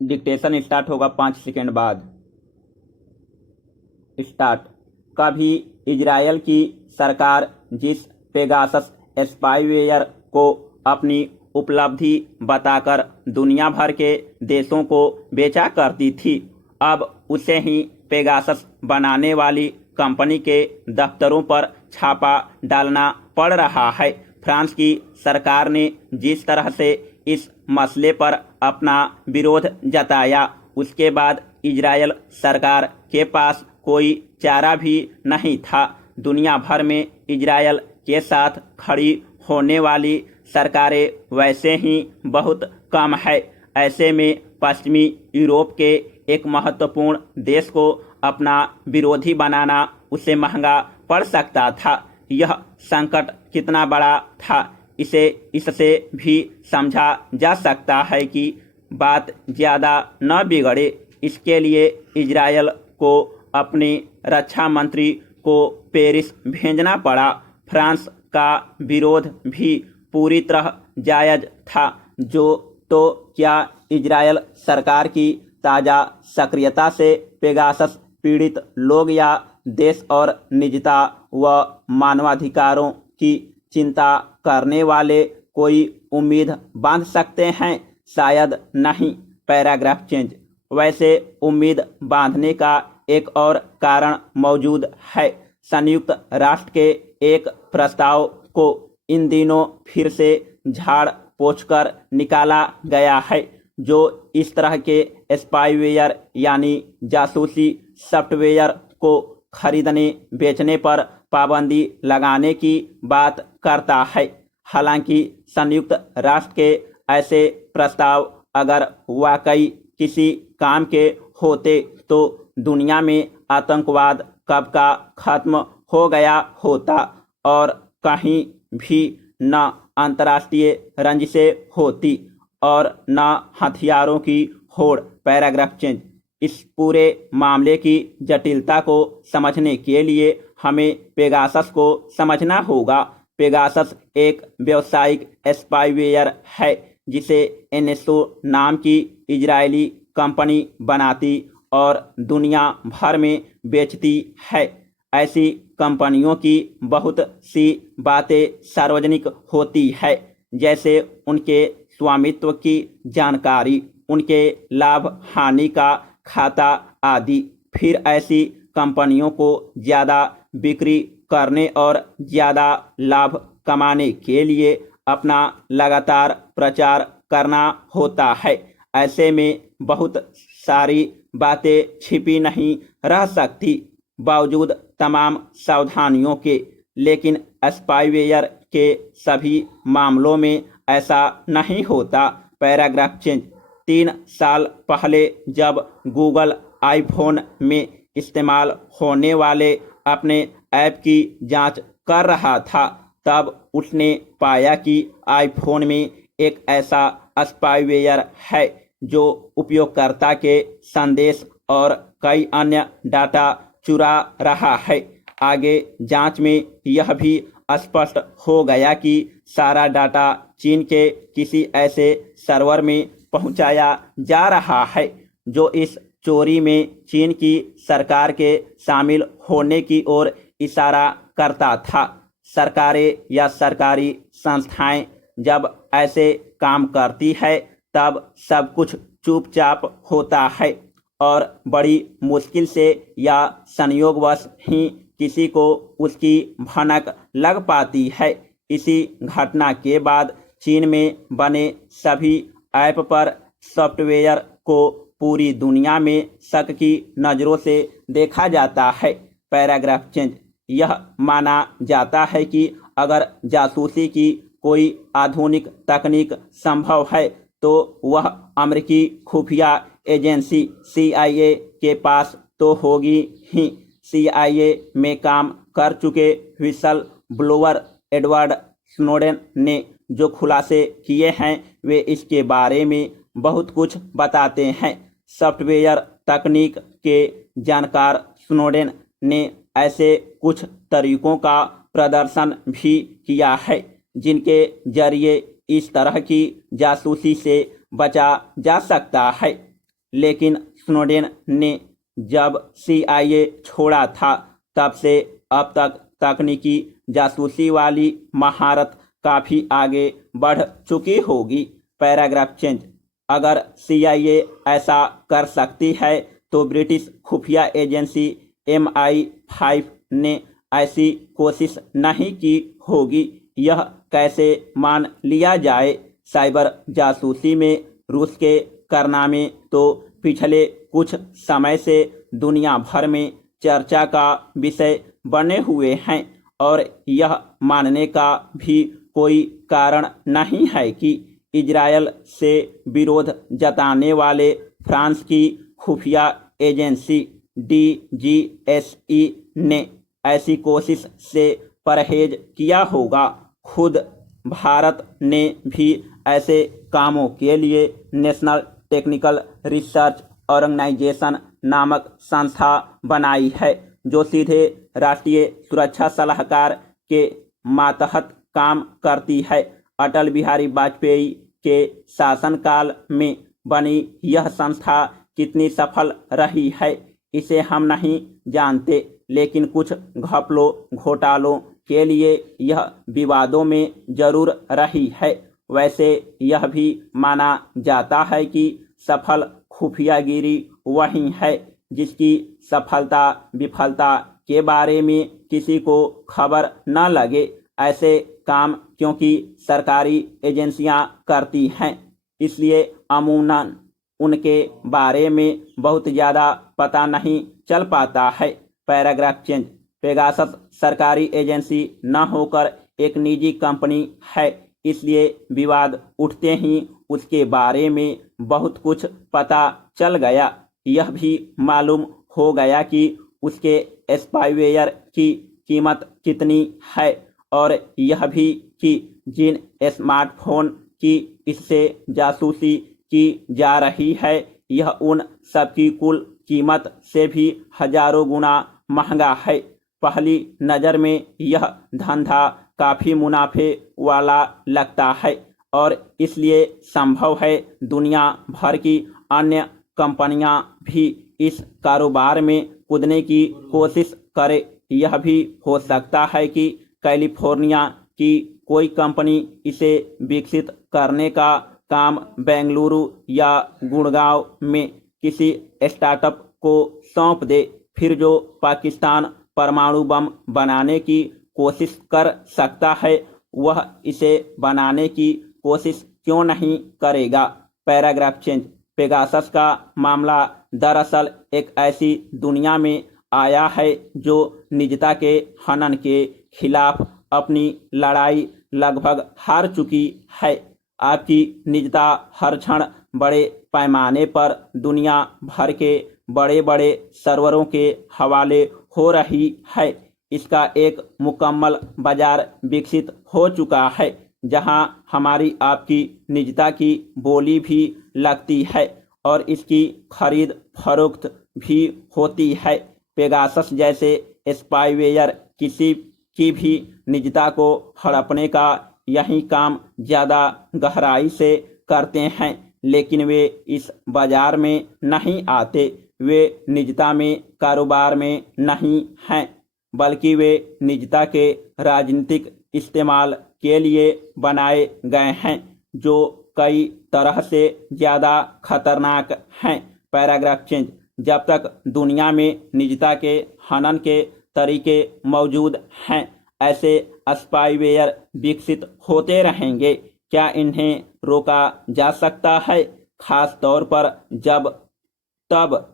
Dictation start होगा 5 second बाद। Start. कभी इजरायल की सरकार जिस पेगासस स्पाईवेयर को अपनी उपलब्धि बताकर दुनिया भर के देशों को बेचा करती थी, अब उसे ही पेगासस बनाने वाली कंपनी के दफ्तरों पर छापा डालना पड़ रहा है। फ्रांस की सरकार ने जिस तरह से इस मसले पर अपना विरोध जताया, उसके बाद इजरायल सरकार के पास कोई चारा भी नहीं था। दुनिया भर में इजरायल के साथ खड़ी होने वाली सरकारें वैसे ही बहुत कम है। ऐसे में पश्चिमी यूरोप के एक महत्वपूर्ण देश को अपना विरोधी बनाना उसे महंगा पड़ सकता था। यह संकट कितना बड़ा था, इसे इससे भी समझा जा सकता है कि बात ज़्यादा न बिगड़े, इसके लिए इजरायल को अपने रक्षा मंत्री को पेरिस भेजना पड़ा। फ्रांस का विरोध भी पूरी तरह जायज था। तो क्या इजरायल सरकार की ताज़ा सक्रियता से पेगासस पीड़ित लोग या देश और निजता व मानवाधिकारों की चिंता करने वाले कोई उम्मीद बांध सकते हैं? शायद नहीं। Paragraph change. वैसे उम्मीद बांधने का एक और कारण मौजूद है। संयुक्त राष्ट्र के एक प्रस्ताव को इन दिनों फिर से झाड़ पोंछकर निकाला गया है, जो इस तरह के स्पाईवेयर यानी जासूसी सॉफ्टवेयर को खरीदने बेचने पर पाबंदी लगाने की बात करता है। हालांकि संयुक्त राष्ट्र के ऐसे प्रस्ताव अगर वाकई किसी काम के होते तो दुनिया में आतंकवाद कब का खत्म हो गया होता और कहीं भी न अंतर्राष्ट्रीय रंजिशें होती और न हथियारों की होड़। Paragraph change. इस पूरे मामले की जटिलता को समझने के लिए हमें पेगासस को समझना होगा। पेगासस एक व्यावसायिक स्पाईवेयर है जिसे एनएसओ नाम की इजरायली कंपनी बनाती और दुनिया भर में बेचती है। ऐसी कंपनियों की बहुत सी बातें सार्वजनिक होती है, जैसे उनके स्वामित्व की जानकारी, उनके लाभ हानि का खाता आदि। फिर ऐसी कंपनियों को ज़्यादा बिक्री करने और ज़्यादा लाभ कमाने के लिए अपना लगातार प्रचार करना होता है। ऐसे में बहुत सारी बातें छिपी नहीं रह सकती बावजूद तमाम सावधानियों के। लेकिन स्पाईवेयर के सभी मामलों में ऐसा नहीं होता। Paragraph change. 3 साल पहले जब गूगल आईफोन में इस्तेमाल होने वाले अपने ऐप की जांच कर रहा था, तब उसने पाया कि आईफोन में एक ऐसा स्पाईवेयर है जो उपयोगकर्ता के संदेश और कई अन्य डाटा चुरा रहा है। आगे जांच में यह भी स्पष्ट हो गया कि सारा डाटा चीन के किसी ऐसे सर्वर में पहुंचाया जा रहा है जो इस चोरी में चीन की सरकार के शामिल होने की ओर इशारा करता था। सरकारें या सरकारी संस्थाएं जब ऐसे काम करती है तब सब कुछ चुपचाप होता है और बड़ी मुश्किल से या संयोगवश ही किसी को उसकी भनक लग पाती है। इसी घटना के बाद चीन में बने सभी ऐप पर सॉफ्टवेयर को पूरी दुनिया में शक की नज़रों से देखा जाता है। Paragraph change. यह माना जाता है कि अगर जासूसी की कोई आधुनिक तकनीक संभव है तो वह अमेरिकी खुफिया एजेंसी CIA के पास तो होगी ही। CIA में काम कर चुके व्हिसल ब्लोअर एडवर्ड स्नोडेन ने जो खुलासे किए हैं वे इसके बारे में बहुत कुछ बताते हैं। सॉफ्टवेयर तकनीक के जानकार स्नोडेन ने ऐसे कुछ तरीकों का प्रदर्शन भी किया है जिनके जरिए इस तरह की जासूसी से बचा जा सकता है। लेकिन स्नोडेन ने जब CIA छोड़ा था तब से अब तक तकनीकी जासूसी वाली महारत काफ़ी आगे बढ़ चुकी होगी। Paragraph change. अगर CIA ऐसा कर सकती है तो ब्रिटिश खुफिया एजेंसी MI5 ने ऐसी कोशिश नहीं की होगी। यह कैसे मान लिया जाए? साइबर जासूसी में रूस के कारनामे तो पिछले कुछ समय से दुनिया भर में चर्चा का विषय बने हुए हैं और यह मानने का भी कोई कारण नहीं है कि इजरायल से विरोध जताने वाले फ्रांस की खुफिया एजेंसी DGSE ने ऐसी कोशिश से परहेज किया होगा। खुद भारत ने भी ऐसे कामों के लिए नेशनल टेक्निकल रिसर्च ऑर्गेनाइजेशन नामक संस्था बनाई है जो सीधे राष्ट्रीय सुरक्षा सलाहकार के मातहत काम करती है। अटल बिहारी वाजपेयी के शासनकाल में बनी यह संस्था कितनी सफल रही है इसे हम नहीं जानते, लेकिन कुछ घपलों घोटालों के लिए यह विवादों में जरूर रही है। वैसे यह भी माना जाता है कि सफल खुफियागिरी वही है जिसकी सफलता विफलता के बारे में किसी को खबर न लगे। ऐसे काम क्योंकि सरकारी एजेंसियां करती हैं, इसलिए अमूमन उनके बारे में बहुत ज़्यादा पता नहीं चल पाता है। Paragraph change. पेगासस सरकारी एजेंसी न होकर एक निजी कंपनी है, इसलिए विवाद उठते ही उसके बारे में बहुत कुछ पता चल गया। यह भी मालूम हो गया कि उसके स्पाईवेयर की कीमत कितनी है और यह भी कि जिन स्मार्टफोन की इससे जासूसी की जा रही है यह उन सबकी कुल कीमत से भी हजारों गुना महंगा है। पहली नज़र में यह धंधा काफ़ी मुनाफे वाला लगता है और इसलिए संभव है दुनिया भर की अन्य कंपनियां भी इस कारोबार में कूदने की कोशिश करें। यह भी हो सकता है कि कैलिफोर्निया की कोई कंपनी इसे विकसित करने का काम बेंगलुरु या गुड़गांव में किसी स्टार्टअप को सौंप दे, फिर जो पाकिस्तान परमाणु बम बनाने की कोशिश कर सकता है वह इसे बनाने की कोशिश क्यों नहीं करेगा। Paragraph change. पेगासस का मामला दरअसल एक ऐसी दुनिया में आया है जो निजता के हनन के खिलाफ अपनी लड़ाई लगभग हार चुकी है। आपकी निजता हर क्षण बड़े पैमाने पर दुनिया भर के बड़े बड़े सर्वरों के हवाले हो रही है। इसका एक मुकम्मल बाजार विकसित हो चुका है जहां हमारी आपकी निजता की बोली भी लगती है और इसकी खरीद फरोख्त भी होती है। पेगासस जैसे स्पाईवेयर किसी की भी निजता को हड़पने का यही काम ज़्यादा गहराई से करते हैं, लेकिन वे इस बाजार में नहीं आते। वे निजता में कारोबार में नहीं हैं, बल्कि वे निजता के राजनीतिक इस्तेमाल के लिए बनाए गए हैं जो कई तरह से ज़्यादा खतरनाक हैं। Paragraph change. जब तक दुनिया में निजता के हनन के तरीके मौजूद हैं ऐसे स्पाईवेयर विकसित होते रहेंगे। क्या इन्हें रोका जा सकता है? खास तौर पर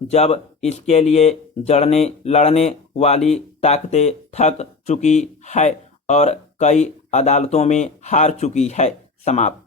जब इसके लिए लड़ने वाली ताकतें थक चुकी है और कई अदालतों में हार चुकी है। समाप्त।